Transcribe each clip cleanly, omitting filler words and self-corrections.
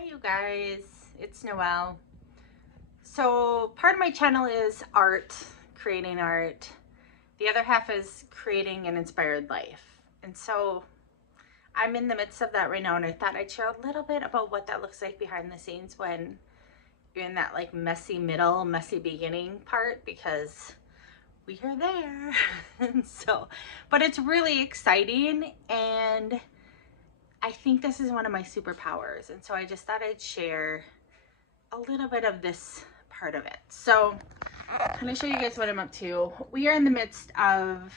Hi you guys, it's Noelle. So part of my channel is art, creating art. The other half is creating an inspired life. And so I'm in the midst of that right now, and I thought I'd share a little bit about what that looks like behind the scenes when you're in that like messy middle, messy beginning part, because we are there. And so, but it's really exciting, and I think this is one of my superpowers. And so I just thought I'd share a little bit of this part of it. So I'm going to show you guys what I'm up to. We are in the midst of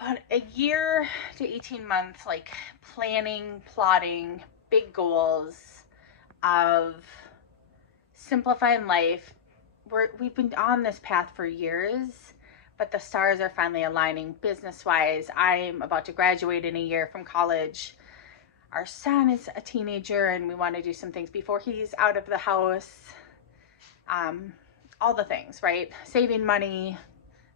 about a year to 18 months, like planning, plotting, big goals of simplifying life. We've been on this path for years, but the stars are finally aligning business-wise. I'm about to graduate in a year from college. Our son is a teenager, and we want to do some things before he's out of the house. All the things, right? Saving money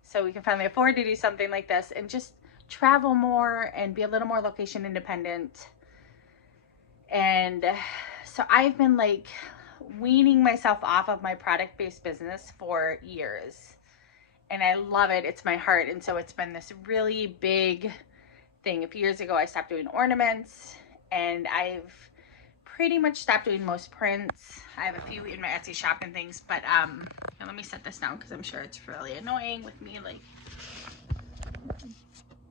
so we can finally afford to do something like this and just travel more and be a little more location independent. And so I've been like weaning myself off of my product-based business for years, and I love it. It's my heart. And so it's been this really big thing. A few years ago, I stopped doing ornaments, and I've pretty much stopped doing most prints. I have a few in my Etsy shop and things, but let me set this down because I'm sure it's really annoying with me like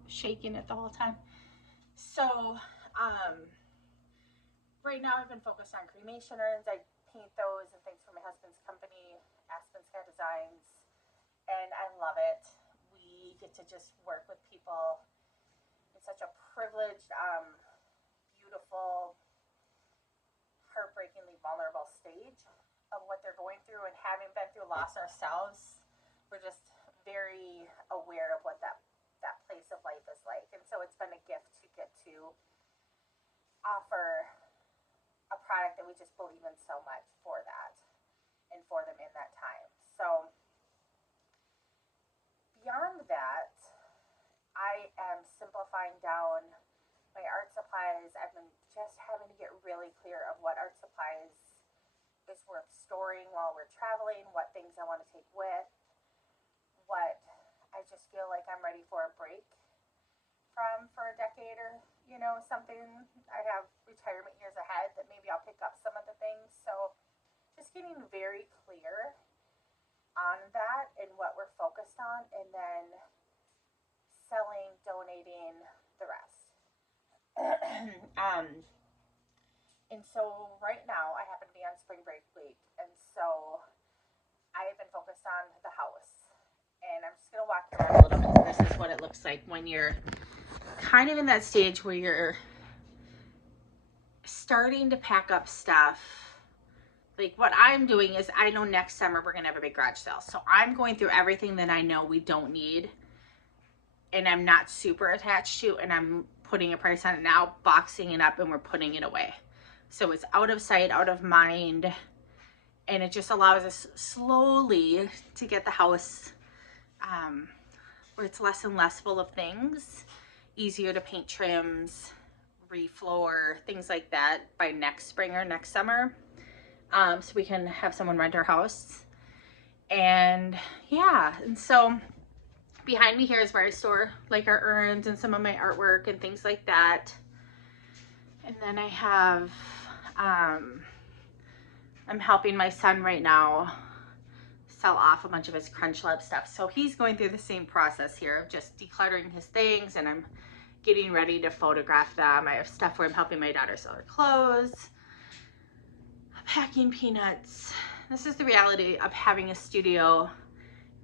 shaking it the whole time. So right now I've been focused on cremation urns. I paint those and things for my husband's company, Aspen Sky Designs, and I love it. We get to just work with people in such a privileged, beautiful, heartbreakingly vulnerable stage of what they're going through, and having been through loss ourselves, we're just very aware of what that place of life is like. And so it's been a gift to get to offer a product that we just believe in so much for that and for them in that time. So beyond that, I am simplifying down my art supplies. I've been just having to get really clear of what art supplies is worth storing while we're traveling, what things I want to take with, what I just feel like I'm ready for a break from for a decade or, something. I have retirement years ahead that maybe I'll pick up some of the things. So just getting very clear on that and what we're focused on, and then selling, donating the rest. And so right now I happen to be on spring break week, and so I have been focused on the house, and I'm just gonna walk around a little bit. This is what it looks like when you're kind of in that stage where you're starting to pack up stuff. Like what I'm doing is, I know next summer we're gonna have a big garage sale, so I'm going through everything that I know we don't need and I'm not super attached to, and I'm putting a price on it now, boxing it up, and we're putting it away. So it's out of sight, out of mind, and it just allows us slowly to get the house where it's less and less full of things, easier to paint trims, refloor, things like that by next spring or next summer. So we can have someone rent our house. And yeah, and so behind me here is where I store like our urns and some of my artwork and things like that. And then I have, I'm helping my son right now sell off a bunch of his Crunch Lab stuff. So he's going through the same process here of just decluttering his things, and I'm getting ready to photograph them. I have stuff where I'm helping my daughter sell her clothes, packing peanuts. This is the reality of having a studio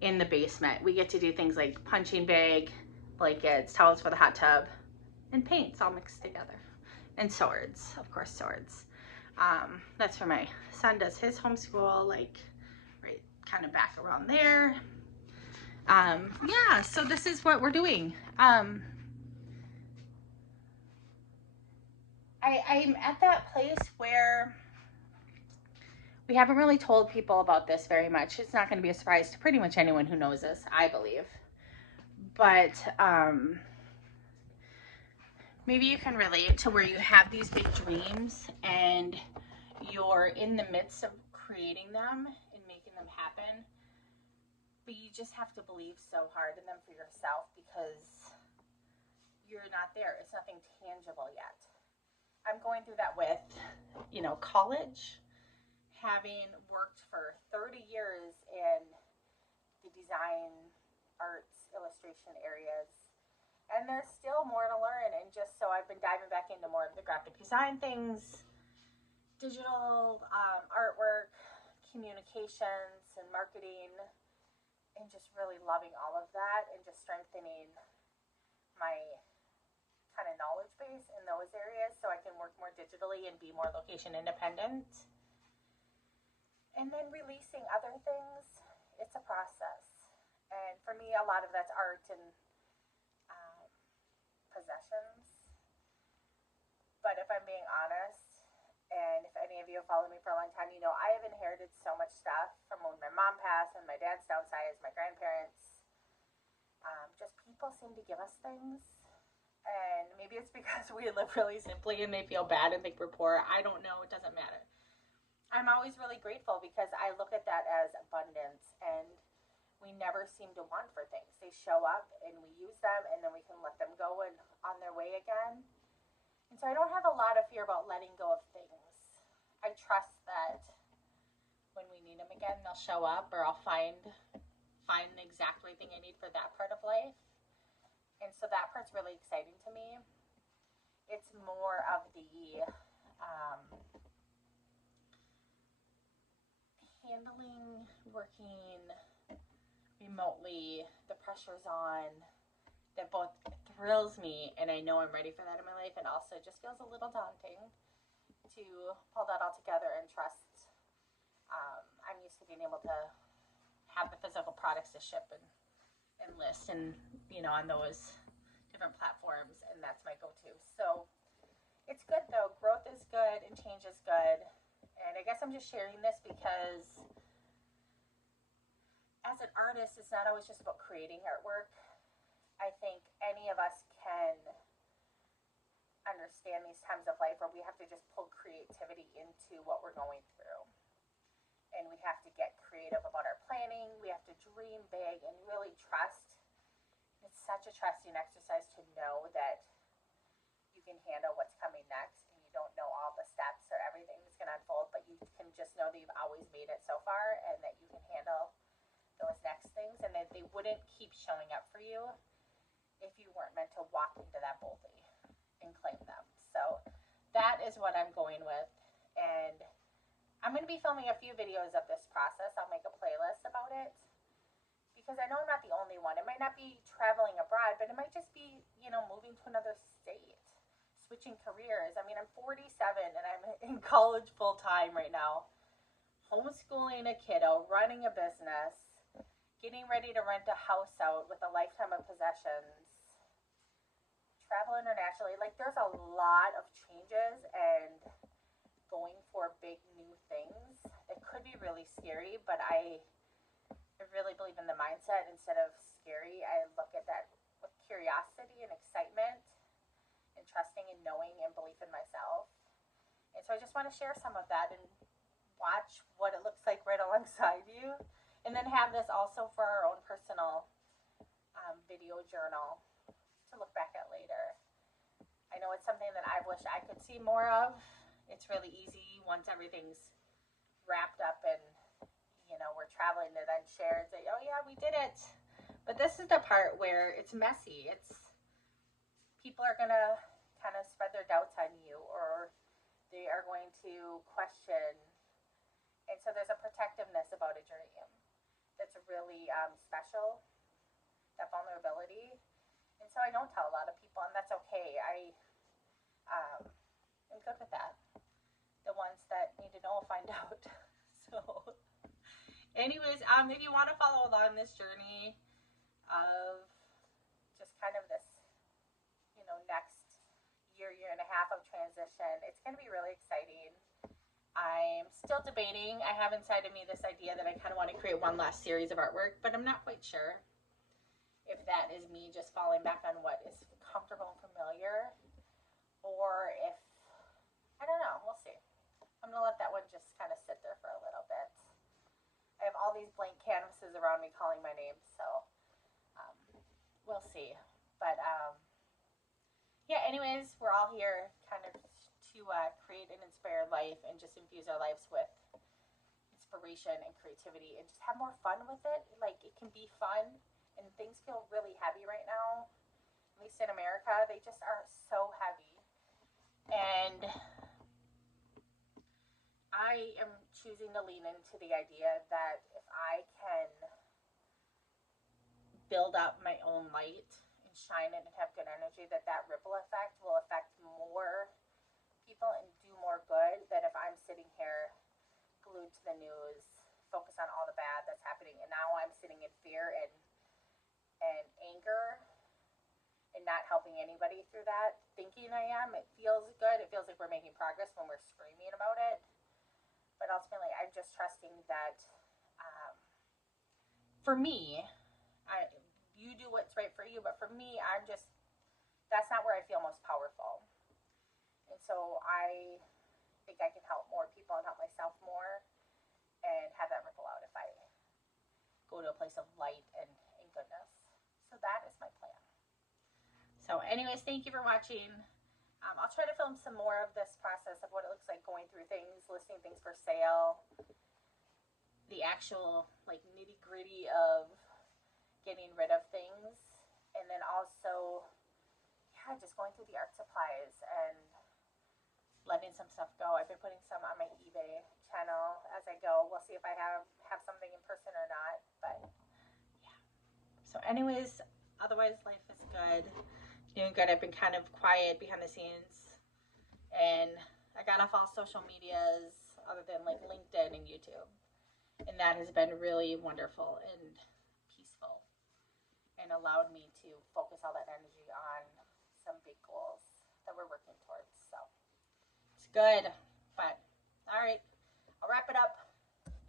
in the basement. We get to do things like punching bag, blankets, towels for the hot tub, and paints all mixed together. And swords, of course, swords. That's where my son does his homeschool, like right kind of back around there. Yeah, so this is what we're doing. I'm at that place where we haven't really told people about this very much. It's not going to be a surprise to pretty much anyone who knows us, I believe. But maybe you can relate to where you have these big dreams and you're in the midst of creating them and making them happen, but you just have to believe so hard in them for yourself because you're not there. It's nothing tangible yet. I'm going through that with, college, having worked for 30 years in the design, arts, illustration areas. And there's still more to learn. And just so I've been diving back into more of the graphic design things, digital artwork, communications, and marketing, and just really loving all of that and just strengthening my kind of knowledge base in those areas so I can work more digitally and be more location independent. And then releasing other things, it's a process. And for me, a lot of that's art and possessions. But if I'm being honest, and if any of you have followed me for a long time, you know I have inherited so much stuff from when my mom passed and my dad's downsized, my grandparents. Just people seem to give us things. And maybe it's because we live really simply and they feel bad and think we're poor. I don't know. It doesn't matter. I'm always really grateful because I look at that as abundance, and we never seem to want for things. They show up and we use them, and then we can let them go and on their way again. And so I don't have a lot of fear about letting go of things. I trust that when we need them again, they'll show up, or I'll find the exact right thing I need for that part of life. And so that part's really exciting to me. It's more of the handling, working remotely, the pressure's on, that both thrills me and I know I'm ready for that in my life, and also just feels a little daunting to pull that all together and trust. I'm used to being able to have the physical products to ship and list and on those different platforms, and that's my go-to. So it's good though. Growth is good and change is good. And I guess I'm just sharing this because as an artist, it's not always just about creating artwork. I think any of us can understand these times of life where we have to just pull creativity into what we're going through. And we have to get creative about our planning. We have to dream big and really trust. It's such a trusting exercise to know that you can handle what's coming next, and you don't know all the steps or everything that's going to unfold, but you can just know that you've always made it so far and that you can handle those next things, and that they wouldn't keep showing up for you if you weren't meant to walk into that boldly and claim them. So that is what I'm going with, and I'm going to be filming a few videos of this process. I'll make a playlist about it because I know I'm not the only one. It might not be traveling abroad, but it might just be, moving to another state, switching careers. I mean, I'm 47 and I'm in college full time right now, homeschooling a kiddo, running a business, getting ready to rent a house out with a lifetime of possessions, travel internationally. Like, there's a lot of changes and going for big new things. It could be really scary, but I really believe in the mindset. Instead of scary, I look at that with curiosity and excitement and trusting and knowing and belief in myself. And so I just want to share some of that and watch what it looks like right alongside you. And then have this also for our own personal video journal to look back at later. I know it's something that I wish I could see more of. It's really easy once everything's wrapped up and, we're traveling to then share and say, oh yeah, we did it. But this is the part where it's messy. People are going to kind of spread their doubts on you, or they are going to question. And so there's a protectiveness about a dream that's really special, that vulnerability. And so I don't tell a lot of people, and that's okay. I'm good with that. The ones that need to know will find out. So anyways, if you want to follow along this journey of just kind of this, next year and a half of transition, it's going to be really exciting. I'm still debating. I have inside of me this idea that I kind of want to create one last series of artwork, but I'm not quite sure if that is me just falling back on what is comfortable and familiar, or if, I don't know, we'll see. I'm gonna let that one just kind of sit there for a little bit. I have all these blank canvases around me calling my name, so we'll see. But yeah, anyways, we're all here kind of to create an inspired life and just infuse our lives with inspiration and creativity and just have more fun with it. Like, it can be fun, and things feel really heavy right now, at least in America. They just are so heavy. And I am choosing to lean into the idea that if I can build up my own light and shine it and have good energy, that that ripple effect will affect more people and do more good than if I'm sitting here glued to the news, focus on all the bad that's happening, and now I'm sitting in fear and anger and not helping anybody through that, thinking I am. It feels good. It feels like we're making progress when we're screaming about it. But ultimately, I'm just trusting that for me, you do what's right for you, but for me, that's not where I feel most powerful. And so I think I can help more people and help myself more and have that ripple out if I go to a place of light and goodness. So that is my plan. So anyways, thank you for watching. I'll try to film some more of this process of what it looks like going through things, listing things for sale, the actual like nitty gritty of getting rid of things, and then also, yeah, just going through the art supplies and letting some stuff go. I've been putting some on my eBay channel as I go. We'll see if I have something in person or not, but yeah. So anyways, otherwise life is good. Doing good. I've been kind of quiet behind the scenes, and I got off all social medias other than like LinkedIn and YouTube, and that has been really wonderful and peaceful and allowed me to focus all that energy on some big goals that we're working towards. So it's good. But all right, I'll wrap it up.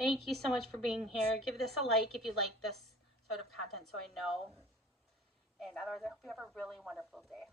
Thank you so much for being here. Give this a like if you like this sort of content so I know. And otherwise, I hope you have a really wonderful day.